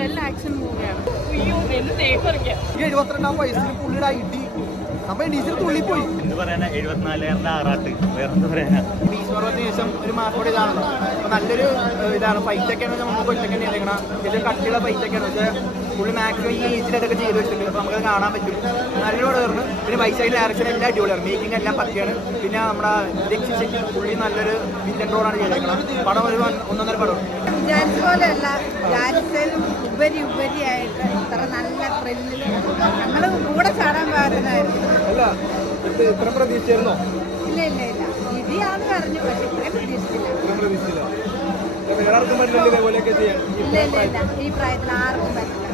Well action മൂവിയാണ്. അയ്യോ എന്ന് തേക്കൊറിക്കാം. ഈ 72-ാം വയസ്സിൽ പുള്ളിയുടെ ഐഡി നമ്മൾ ഡീസൽ തുള്ളിപ്പോയി എന്ന് പറയാനാ. 74 ആറാട്ട് വേറെന്ത് പറയാനാ. ഈശ്വരത്തിന് ശേഷം ഒരു മാസോടെ ഇതാണല്ലോ. അപ്പൊ നല്ലൊരു ഇതാണ്. ഫൈറ്റൊക്കെയാണ് നമുക്ക് ഒറ്റയ്ക്ക് ഇറങ്ങണം. ഇതിൽ കട്ടിയുള്ള ഫൈറ്റൊക്കെയാണ്. പക്ഷേ പുള്ളി മാക്സിമം ഈ ഏജിൽ അതൊക്കെ ചെയ്ത് വെച്ചിട്ടുണ്ട്. അപ്പോൾ നമുക്കത് കാണാൻ പറ്റും. നല്ലോണം തീർന്ന്. പിന്നെ വൈശാഖിന്റെ ഡയറക്ഷൻ എല്ലാം അടിപൊളിയാണ്. മേക്കിംഗ് എല്ലാം പറ്റിയാണ്. പിന്നെ നമ്മുടെ രക്ഷിച്ചേക്ക് പുള്ളി നല്ലൊരു വില്ലൻ റോളാണ് ചെയ്തേക്കുന്നത്. പടം ഒരു 1.5 പടം. വിചാരിച്ച പോലെയല്ല, വിചാരിച്ചതിലും ഉപരിയായിട്ട് ഇത്ര നല്ല ത്രില്ലിൽ ഞങ്ങൾ കൂടെ ചാടാൻ പാകത്തിനായിരുന്നു. അല്ല ഇത്ര പ്രതീക്ഷിച്ചായിരുന്നോ? ഇല്ല ഇടിയാന്ന് പറഞ്ഞു, പക്ഷെ ഇത്രയും പ്രതീക്ഷിച്ചില്ല. വേറെ ആർക്കും പറ്റില്ല ഇതേപോലെയൊക്കെ ചെയ്യാൻ. ഇല്ല ഈ പ്രായത്തിൽ ആർക്കും പറ്റില്ല.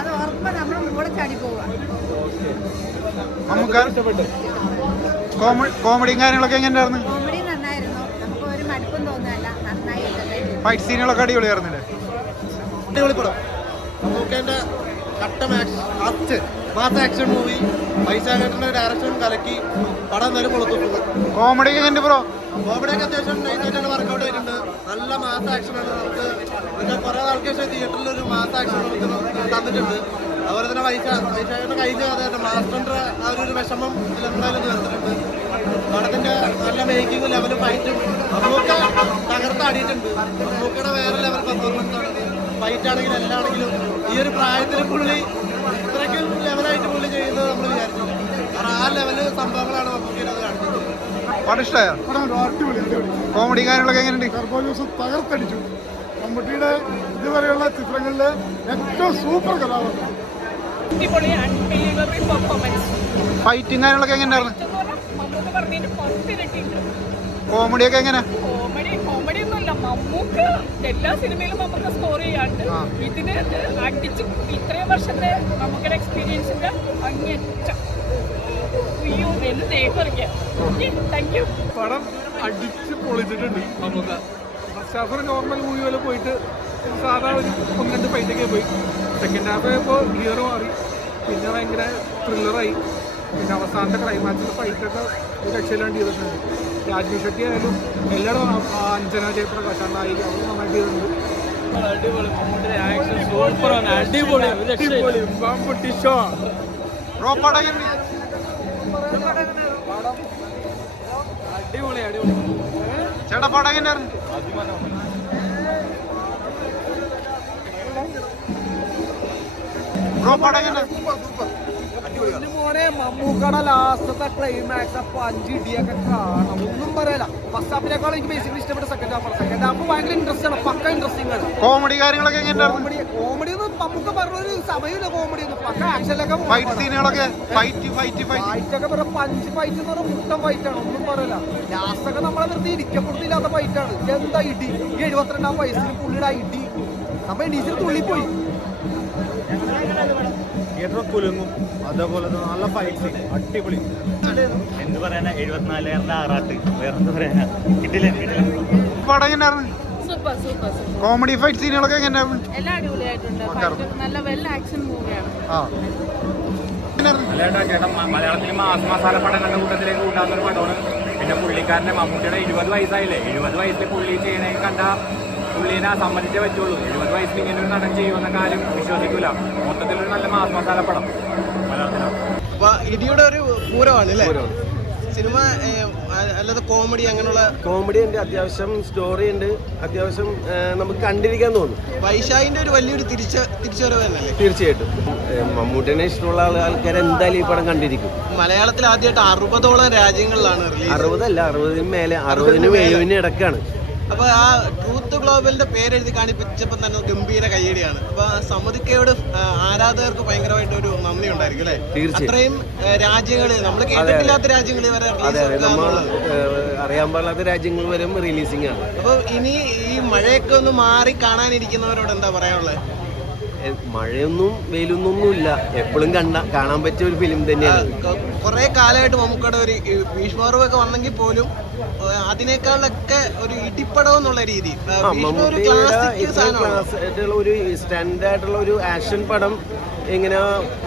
അത് ഓർക്കുമ്പോൾ നമ്മൾ കൂടെ ചാടി പോവുക. ഇഷ്ടപ്പെട്ടു. കോമഡിയും കാര്യങ്ങളൊക്കെ എങ്ങനെയായിരുന്നു? കോമഡി നന്നായിരുന്നു. നമുക്ക് ഒരു മടുപ്പും തോന്നുന്നില്ല. നന്നായി. ഫൈറ്റ് സീനുകളൊക്കെ അടിപൊളിയായിരുന്നില്ലേ? അടിപൊളി പടം. നമുക്ക് കട്ട മാച്ച് മാസ് ആക്ഷൻ മൂവി. വൈശാഖേട്ടൻ്റെ ഡയറക്ഷൻ കലക്കി. പടം എന്തായാലും കൊളുത്തുന്നത്. കോമഡി എങ്ങനെ ബ്രോ? കോമഡിയൊക്കെ അത്യാവശ്യം നൈസായിട്ടാണ് വർക്കൗട്ട് ചെയ്തിട്ടുണ്ട്. നല്ല മാസ് ആക്ഷനാണ്. നമുക്ക് പിന്നെ കുറേ നാൾക്ക് ശേഷം തിയേറ്ററിൽ ഒരു മാസ് ആക്ഷൻ നമുക്ക് തന്നിട്ടുണ്ട്. അതുപോലെ തന്നെ വൈശാഖേട്ടൻ്റെ കഴിഞ്ഞ കഥ മാസ്റ്ററിൻ്റെ ആ ഒരു വിഷമം ഇതിലെന്തായാലും തീർത്തിട്ടുണ്ട്. പടത്തിൻ്റെ നല്ല മേക്കിങ്ങും ലെവലും ഫൈറ്റും നമുക്ക് തകർത്താടിയിട്ടുണ്ട്. നമുക്കിടെ വേറെ ലെവൽ പെർഫോമൻസ് ആണ്. ഫൈറ്റ് ആണെങ്കിലും എല്ലാം ആണെങ്കിലും ഈ ഒരു പ്രായത്തിൽ പുള്ളി ഇത്രയ്ക്കും ലെവലായിട്ട് പുള്ളി ചെയ്യുന്നത് നമ്മൾ വിചാരിച്ചില്ല. കാരണം ആ ലെവല് സംഭവങ്ങളാണ് നമുക്ക് ഇത് കാണിച്ചത്. പടം ഇഷ്ടമായോ? കോമഡി കാര്യങ്ങളൊക്കെ എങ്ങനെയുണ്ട്? തകർത്തടിച്ചു. മമ്മൂട്ടിയുടെ ഇതുവരെയുള്ള ചിത്രങ്ങളിലെ ഏറ്റവും സൂപ്പർ കഥാപാത്രം. ഫൈറ്റും കാര്യങ്ങളൊക്കെ എങ്ങനെയായിരുന്നു? കോമഡിയൊക്കെ എങ്ങനെ? കോമഡി ഒന്നുമല്ല. മമ്മൂക്ക് എല്ലാ സിനിമയിലും നമുക്ക് സ്കോർ ചെയ്യാണ്ട് ഇതിന് അടിച്ച് ഇത്രയും വർഷത്തെ നമുക്കൊരു എക്സ്പീരിയൻസിന്റെ അങ്ങേറ്റം. അയ്യോ എന്ന് തേക്കൊറിക്കാം. Thank you. പടം അടിച്ച് പൊളിച്ചിട്ടുണ്ട്. നമുക്ക് ഫസ്റ്റ് നോർമൽ മൂവി പോലെ പോയിട്ട് സാധാ ഒരു 1-2 ഫൈറ്റൊക്കെ പോയി. സെക്കൻഡ് ഹാഫ് ആയപ്പോൾ ഗിയർ മാറി. പിന്നെ ഭയങ്കര ത്രില്ലറായി. പിന്നെ അവസാനത്തെ ക്ലൈമാക്സിൻ്റെ ഫൈറ്റൊക്കെ ഒരു രക്ഷയിലാണ്ട് ചെയ്തിട്ടുണ്ട്. രാജ്വി ഷെട്ടി ആയാലും എല്ലാവരും അഞ്ജന ജയപ്രകാശ് അണ്ണായി അവർ നന്നായിട്ട് ചെയ്തിട്ടുണ്ട്. അടിപൊളി. മമ്മൂട്ടിയുടെ ആക്ഷൻ സൂപ്പറാണ്. അടിപൊളി. മമ്മൂട്ടി ഷോ. അടിപൊളി. ചേട്ടാ പടം എങ്ങനെയായിരുന്നു? ബ്രോ പടം എങ്ങനെ? മോനെ മമ്മൂക്കയുടെ ലാസ്റ്റത്തെ ക്ലൈമാക്സ് അപ്പൊ 5 ഇടിയൊക്കെ കാണാം. ഒന്നും പറയല. ഫസ്റ്റ് ഹാഫിനേക്കാളും എനിക്ക് ബേസിക്കലി ഇഷ്ടപ്പെട്ട സെക്കൻഡ് ഹാഫ്. സെക്കൻഡ് ഹാഫ് ഭയങ്കര ഇൻട്രസ്റ്റ് ആണ്. പക്ക ഇൻട്രസ്റ്റിംഗ് ആണ്. കോമഡി കാര്യങ്ങളൊക്കെ എങ്ങനെയായിരുന്നു? കോമഡി ഒന്നും മമ്മൂക്ക പറഞ്ഞൊരു സമയമില്ല. കോമഡി ഒന്നും പക്ക ആക്ഷനിലൊക്കെ ഫൈറ്റ് സീനുകളൊക്കെ ഫൈറ്റൊക്കെ പറഞ്ഞ പഞ്ച് ഫൈറ്റ് എന്ന് പറഞ്ഞാൽ മുട്ടൻ ഫൈറ്റാണ്. ഒന്നും പറയല. ലാസ്റ്റൊക്കെ നമ്മളെ വെറുതെ ഇരിക്കപ്പെടുത്തില്ലാത്ത ഫൈറ്റാണ്. എന്താ ഇടി. ഈ 72-ാം വയസ്സിൽ പുള്ളിയുടെ ഇടി നമ്മൾ ഡീസൽ തുള്ളിപ്പോയി. തിയേറ്റർ കുലുങ്ങും. അതേപോലെ നല്ല ഫൈറ്റ് അടിപൊളി. എന്ന് പറയാനാ. 74 ആറാട്ട് വേറെന്ത് പറയാനാ. കിട്ടില്ല. പടം എങ്ങനെയായിരുന്നു? സൂപ്പർ. കോമഡി ഫൈറ്റ് സീനുകളൊക്കെ എങ്ങനെയായിരുന്നു? എല്ലാം അടിപൊളിയായിട്ടുണ്ട്. നല്ല വെൽ ആക്ഷൻ മൂവിയാണ്. ചേട്ടാ മലയാളത്തിൽ മസാല പടങ്ങളുടെ കൂട്ടത്തിലേക്ക് കൂട്ടാവുന്ന ഒരു പടമാണ്. പിന്നെ പുള്ളിക്കാരൻ്റെ മമ്മൂട്ടിയുടെ 20 വയസ്സായില്ലേ. 20 വയസ്സിൽ പുള്ളി ചെയ്യണേ കണ്ട പുള്ളീനെ സമ്മതിച്ചേ പറ്റുള്ളൂ. 20 വയസ്സിൽ ഇങ്ങനെ ഒരു നടൻ ചെയ്യുമെന്ന കാര്യം വിശ്വസിക്കൂല. മൊത്തത്തിലൊരു നല്ല മസാല പടം മലയാളത്തിലാണ്. അപ്പൊ ഇടിയുടെ ഒരു പൂരമാണ് അല്ലേ സിനിമ? അല്ലാതെ കോമഡി അങ്ങനെയുള്ള കോമഡി ഉണ്ട്, അത്യാവശ്യം സ്റ്റോറി ഉണ്ട്, അത്യാവശ്യം നമുക്ക് കണ്ടിരിക്കാൻ തോന്നും. വൈശാഖിന്റെ ഒരു വലിയൊരു തിരിച്ചുവരവ് തന്നെയല്ലേ? തീർച്ചയായിട്ടും മമ്മൂട്ടിനെ ഇഷ്ടമുള്ള ആൾക്കാർ എന്തായാലും ഈ പടം കണ്ടിരിക്കും. മലയാളത്തിൽ ആദ്യമായിട്ട് 60ഓളം രാജ്യങ്ങളിലാണ് റിലീസ്. 60 മേലെ 60-70 ഇടക്കാണ്. അപ്പൊ ആ ട്രൂത്ത് ഗ്ലോബലിന്റെ പേരെഴുതി കാണിപ്പിച്ചപ്പോൾ തന്നെ ഗംഭീര കയ്യടിയാണ്. അപ്പൊ സമ്മതിക്കയോട് ആരാധകർക്ക് ഭയങ്കരമായിട്ട് ഒരു നന്ദി ഉണ്ടായിരിക്കും അല്ലെ? അത്രയും രാജ്യങ്ങളിൽ നമ്മൾ കേട്ടിട്ടില്ലാത്ത രാജ്യങ്ങളിൽ വരെ അറിയാൻ പാടില്ലാത്ത രാജ്യങ്ങൾ വരെ റിലീസിംഗ് ആണ്. അപ്പൊ ഇനി ഈ മഴയൊക്കെ ഒന്ന് മാറി കാണാനിരിക്കുന്നവരോട് എന്താ പറയാനുള്ളത്? മഴയൊന്നും വെയിലൊന്നും ഇല്ല, എപ്പോഴും കാണാൻ പറ്റിയ ഒരു ഫിലിം തന്നെയാണ്. കുറെ കാലമായിട്ട് നമുക്കവിടെ ഒരു ഭീഷ്മർവൊക്കെ വന്നെങ്കിൽ പോലും അതിനേക്കാളൊക്കെ ഒരു ഇടിപ്പടം എന്നുള്ള രീതി ഒരു സ്റ്റാൻഡേർഡായിട്ടുള്ള ഒരു ആക്ഷൻ പടം ഇങ്ങനെ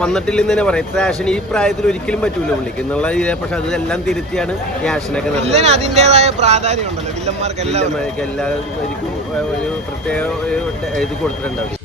വന്നിട്ടില്ലെന്ന് തന്നെ പറയാം. ഇത്ര ആക്ഷൻ ഈ പ്രായത്തിൽ ഒരിക്കലും പറ്റൂല പുള്ളിക്ക് എന്നുള്ള രീതിയിൽ. പക്ഷെ അതെല്ലാം തിരുത്തിയാണ് ഈ ആക്ഷനൊക്കെ നടന്നത്. അതിൻ്റെതായ പ്രാധാന്യം ഉണ്ടല്ലോ വില്ലന്മാർക്ക് എല്ലാവർക്കും എല്ലാവർക്കും ഒരു പ്രത്യേക ഇത് കൊടുത്തിട്ടുണ്ടാവും.